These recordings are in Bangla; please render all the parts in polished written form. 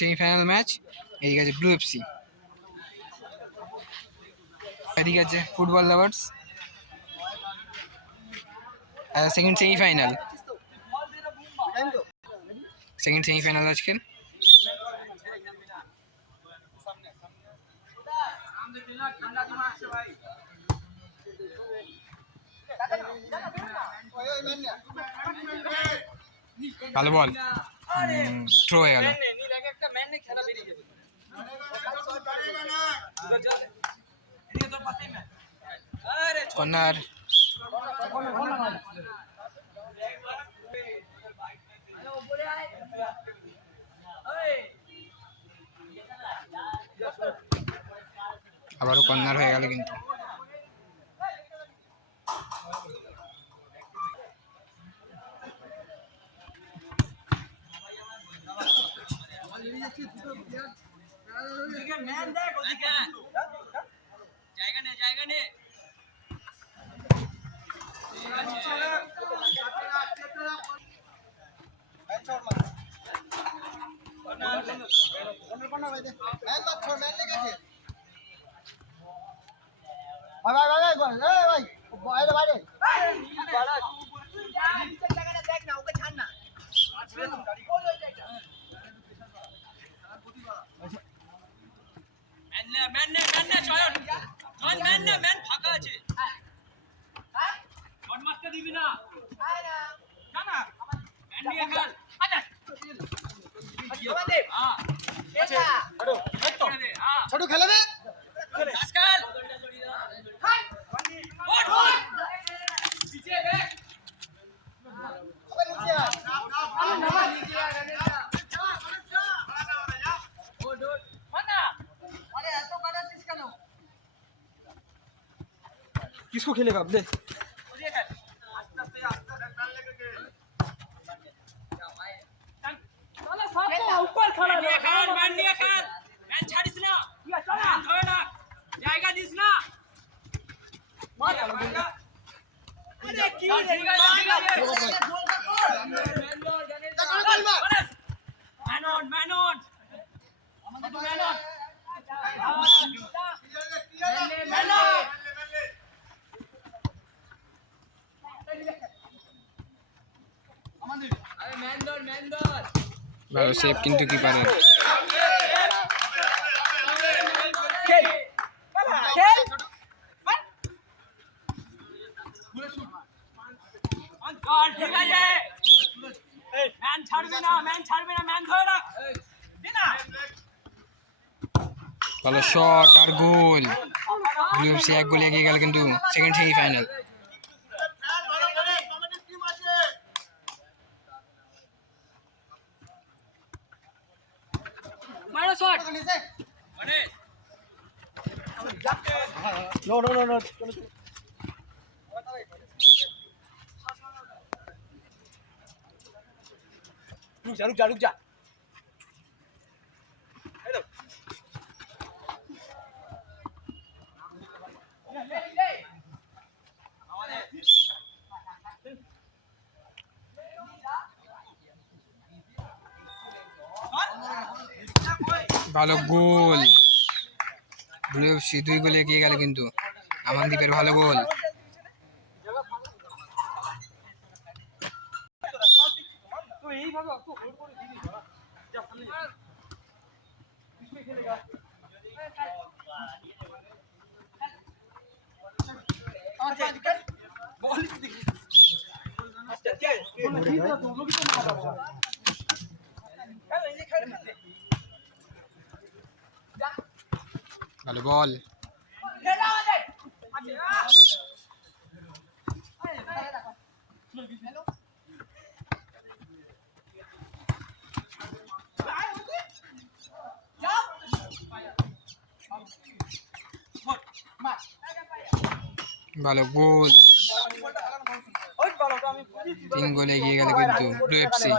Semifinal match. এদিকে আছে ব্লু এফসি, এদিকে আছে ফুটবল লাভার্স। সেকেন্ড সেমিফাইনাল আজকের। ভালো বল, থ্রো হয়ে গেল। কর্নার। আবারও কর্নার হয়ে গেল কিন্তু। ছোট খেলে দে किसको खेलेगा अब ले ऊपर खड़ा जाएगा दिस ना अरे की मैन ऑन ভালো সেভ কিন্তু কিপারের। ভালো শট আর গোল। ব্লু এফসি এক গোলে এগিয়ে গেল কিন্তু second semifinal. No no no no रुक जा ভালো গোল। ব্লু এফসি 2 গোলে এগিয়ে গেল কিন্তু। আমানদীপের ভালো গোল। ভালো বল। ভালো গোল। 3 গোলে এগিয়ে গেল কিন্তু ব্লু এফসি।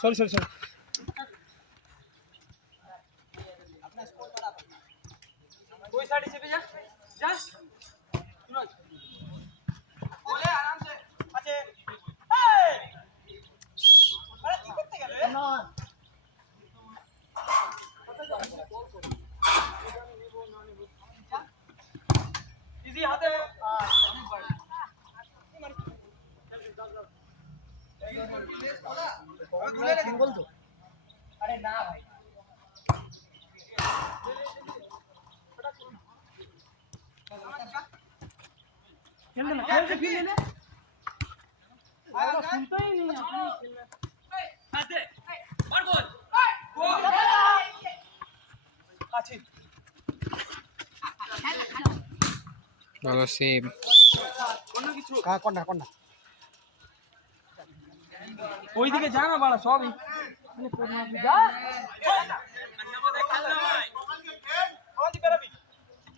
सॉरी कोई সাইডে চেপে যা যা বলে আরামসে আছে এই আরে কি করতে গেলে না ইজি হাতে বলতো আরে না ভাই खेलने ना खेल से फिर ले सुनता ही नहीं अपनी खेलना दे मार गोल गोल अच्छी ভালো সেভ। কোন কিছু কোন ওইদিকে যা না বাড়া সবই মানে কোন দিকে যা আমাদের খেলনা ভাই আমাদের বেরাবি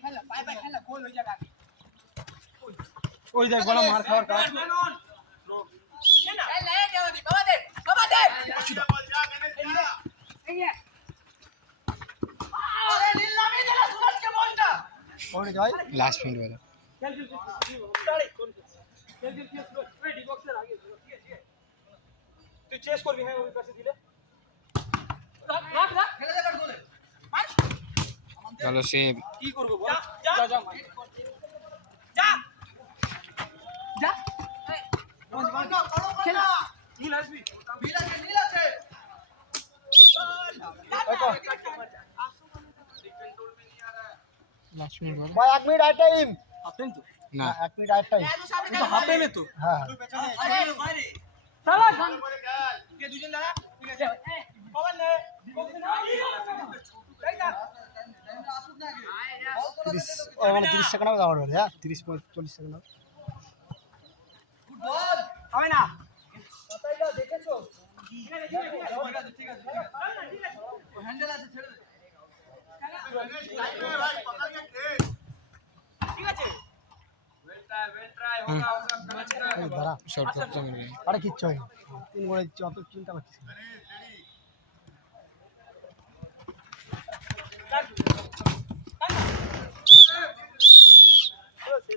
খেলা বাই বাই খেলা গোল হয়ে যাবে ওই দেখ বড় মার খাওয়ার কাজ লাস্ট মিনিট বলো। তুই চেস করবি হ্যাঁ ওই পাশে দিলে ভালো সেভ। কি করব বল যা যা যা যা খেল নীল আসবি নীল আছে লাস্ট মিনিট বলো। भाई 1 मिनट आइट टाइम হাফেন তো না 1 मिनट आइट टाइम তো হাফে মে তো हाँ আরে মারে সালা কে দুজন দাঁড়া ঠিক আছে কভার নে এই যা 30 মানে 30 সেকেন্ড হবে দাঁড়ানো হ্যাঁ 30 40 সেকেন্ড হবে ফুটবল হবে না কথাই দাও দেখেছো ঠিক আছে ঠিক আছে হ্যান্ডেল আছে ছেড়ে দে ঠিক আছে वेल ट्राई होगा এই দাঁড়া শর্ট করতে হবে। আরে কিচ্ছু হয়নি 3 গোলে দিচ্ছি অত চিন্তা করছিস না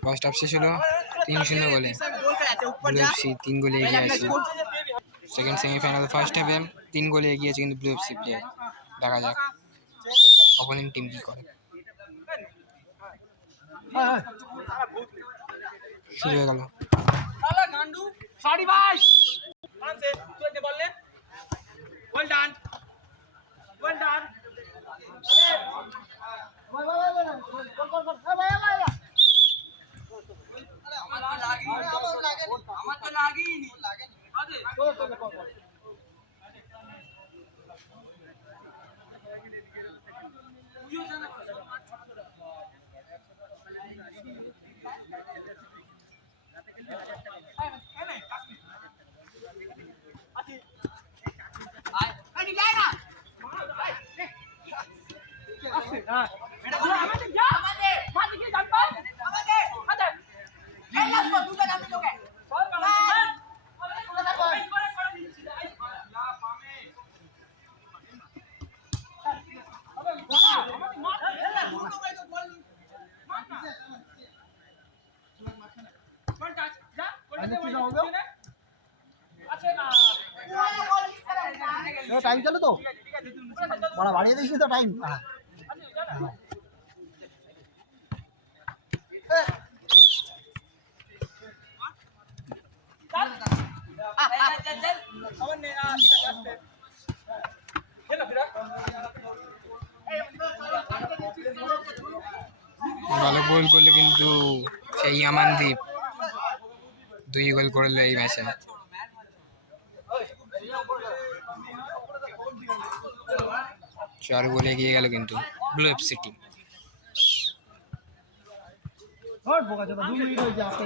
ফার্স্ট হাফ শেষ হলো 3-0 গোলে। ব্লু এফসি 3 গোলে এগিয়ে আছে। সেকেন্ড সেমিফাইনাল ফার্স্ট হাফে 3 গোলে এগিয়ে আছে কিন্তু ব্লু এফসি প্লেয়ার। দেখা যাক অপোনেন্ট টিম কি করে। হ্যাঁ শুরু হয়ে গেল। साला गांडू 22 आराम से तू एक बॉल ले वेल डन अरे ভাই ভাই ভাই ভাই ভাই ভাই আমার তো লাগেই নি আরে তুইও জানা टाइम चलो तो बड़ा बढ़िया देखिए तो टाइम हाँ ভালো গোল করলে কিন্তু সেই আমানদীপ 2 গোল করলো এই ম্যাচে। 4 গোলে এগিয়ে গেল কিন্তু ব্লু এফসি টিম। और बोका चलो 2 मिनट हो गया आपका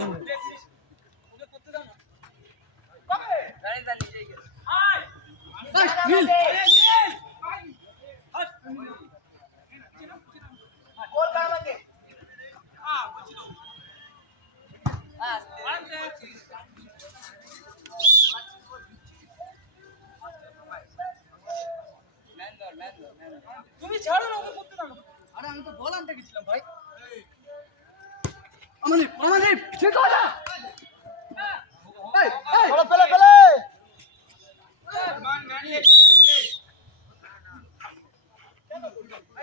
তুমি ছাড়ো না ওকে করতে দাও আরে আমি তো বল আনতে গেছিলাম ভাই আমাদের ঠিক কথা চলো পেলে পেলে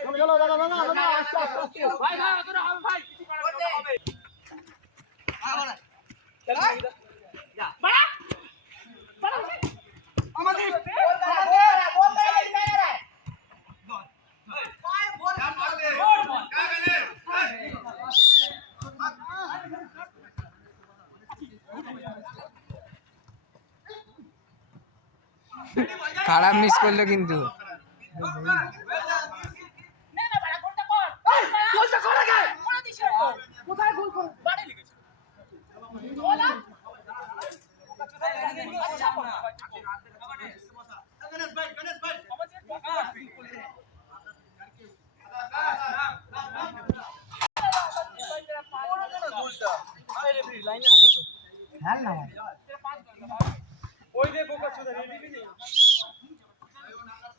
চলো চলো দাদা দাদা দাদা আস্তে আস্তে আস্তে ভাই ভাই তোরা হবে ভাই কিছু করা হবে আমাদের খারাপ মিস করলো কিন্তু কোথায় গোল কর বাড়ি লেগেছে বলা খেল না ভাই ওই দে বোকা চুদা রেডি কি নেই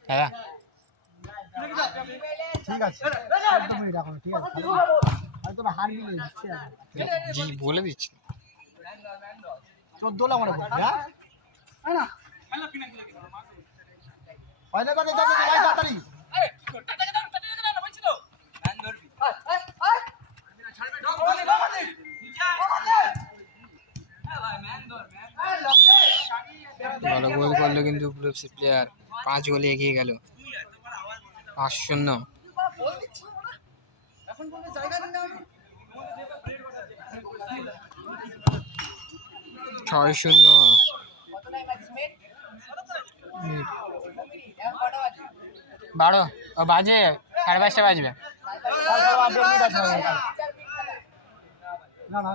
হ্যাঁ ঠিক আছে তুমি রাখো ঠিক আছে আর তোরা হারবি না দিচ্ছি জি বলে দিচ্ছি 14 লা মনে করছি হ্যাঁ না খেলা কিনা কি লাগে হয় না মানে দাদা ভাই তাড়াতাড়ি আরে টাটাকে দাও না বলছি তো ম্যান ধরবি আয় ছাড়বে ঢক বলে বাবাতে নিচে ভাই ম্যান ধর ম্যান আরে লপলে ভালো গোল করলো কিন্তু ব্লু এফসি প্লেয়ার 5 গোলে এগিয়ে গেল 5-0 এখন বলতে জায়গা নেই না 6-0 12 ও বাজে 5:30 বাজবে না না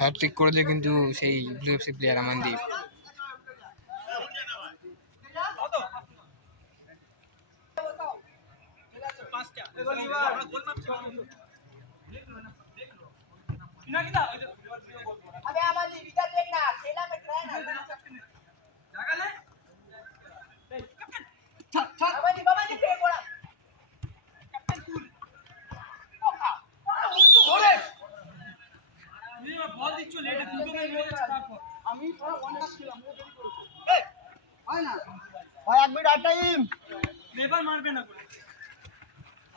হ্যাটট্রিক করে দিল কিন্তু সেই ব্লু এফসি প্লেয়ার আমানদীপ अबे आवाज इधर देखना खेला में ट्राई ना जागा ले कैप्टन बाबा जी पे गोड़ा कैप्टन कूल ओका ओरे ये बॉल दिচ্ছ লেটে দুটো ম্যাচ হয়ে যাচ্ছে তারপর আমি পুরো ওয়ান টাচ ছিলাম ও দেরি করেছে এই হয় না ভাই 1 মিনিট আর টাইম লেবার মারবে না করে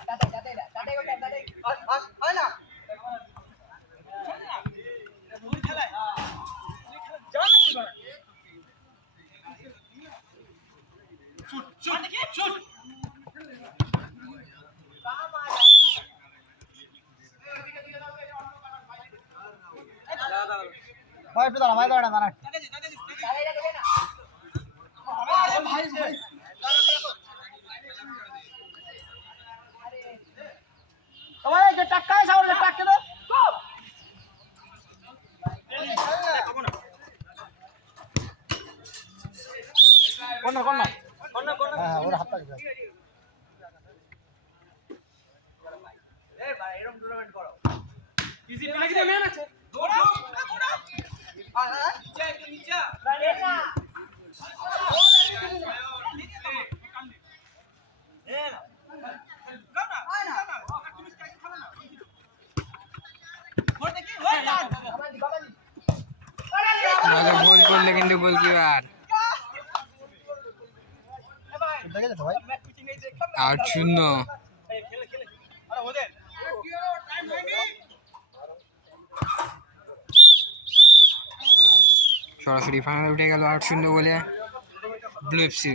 দাদা হয় না ভাই একটু দাঁড়া ভাই দাঁড়া দাঁড়া ভাই ভাই যে টাকা আছে আমার টাকা দাও কোন কোন হ্যাঁ ওর হাতটা দিবে এই ভাই এরকম টুর্নামেন্ট করো ইজি প্লে কি ম্যান আছে দৌড়াও নিচে একটু নিচে না ভালো গোল করলে কিন্তু গোলকিপার দেখে যেত ভাই 8-0 সরাসরি ফাইনাল উঠে গেল 8-0 বলে ব্লু এফসি